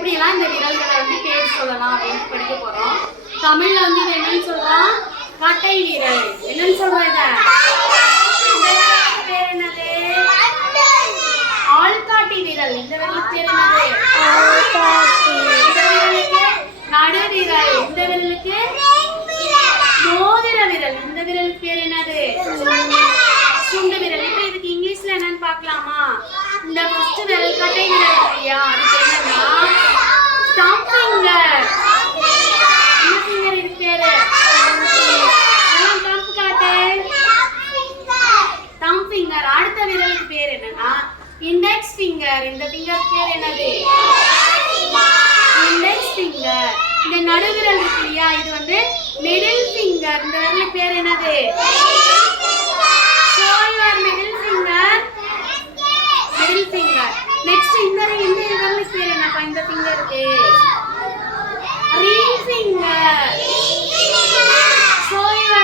எப்படியெல்லாம் இந்த விரல்களை வந்து பேர் சொல்லலாம் அப்படின்னு படிக்க போறோம். தமிழ்ல வந்து இது என்னன்னு சொல்றோம்? கட்டை விரல். என்னன்னு சொல்றோம் இத? பேர் என்னது? ஆள்காட்டி விரல். இந்த விரலுக்கு பேர் என்னது? இந்த விரலுக்கு நடு விரல். இந்த விரலுக்கு மோதிர விரல். இந்த விரலுக்கு பேர் என்னது? சுண்டு விரல். இப்ப இதுக்கு இங்கிலீஷ்ல என்னன்னு பார்க்கலாமா? இந்த ஃபர்ஸ்ட் விரல் கட்டை விரல் இல்லையா, அதுக்கு என்னன்னா thumb finger. என்ன finger இதுக்கு பேரு? thumb காட்டு. thumb finger. அடுத்த விரலுக்கு பேர் என்னன்னா index finger. இந்த ஃபிங்கர் பேர் என்னது? index finger. இந்த நடுவிரல் இருக்கு இல்லையா, இது வந்து middle finger. இந்த விரலுக்கு பேர் என்னது? show your middle finger. middle finger. next இந்த விரலுக்கு பேர் என்னப்பா? இந்த ஃபிங்கருக்கு ring finger. show your